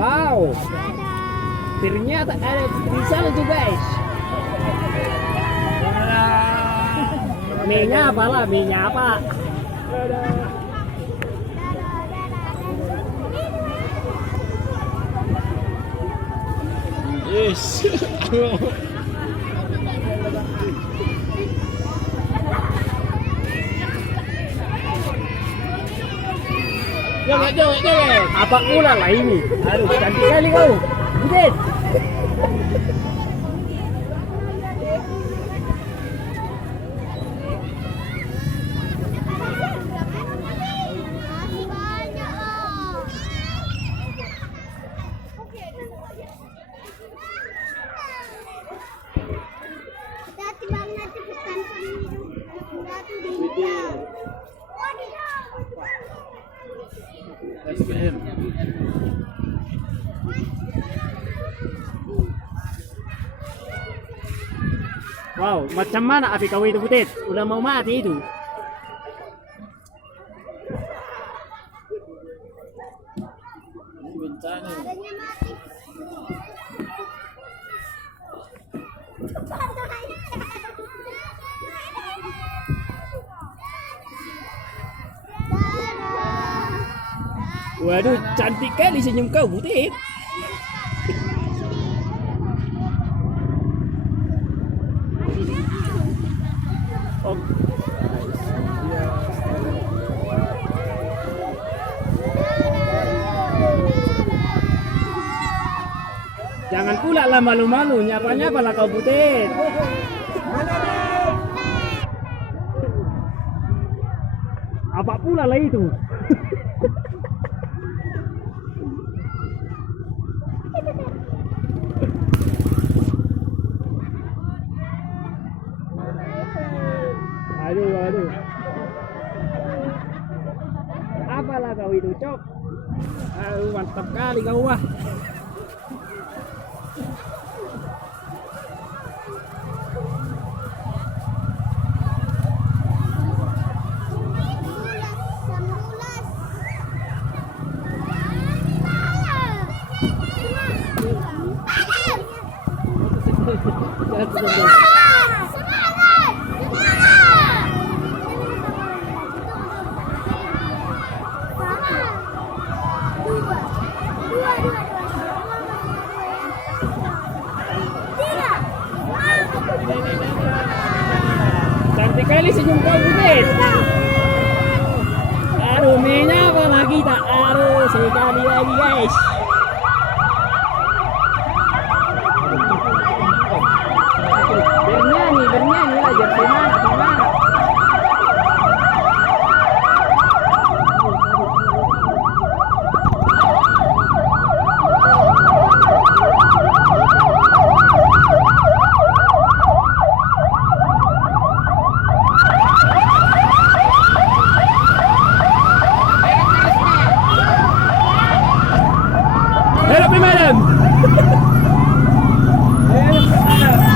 Wow, ternyata ada di sana tuh guys. Mie-nya apa lah? Mie-nya apa? Yes. Jangan. Apa pula lah ini? Aduh, cantik kali kau. Budet. Wow, macam mana api kau itu Butet? Udah mau mati itu. Waduh, cantik kali senyum kau Butet. Oh. Jangan pula lah malu-malu, nyapa-nyapa lah kau Butet. Apa pula lah itu? Aduh. Apalah kau itu, Cok? Aduh, mantap kali kau wah. Cantik kali senyum kau Butet. Aduh, mie-nya apa lagi tak? Aduh, sekali lagi guys.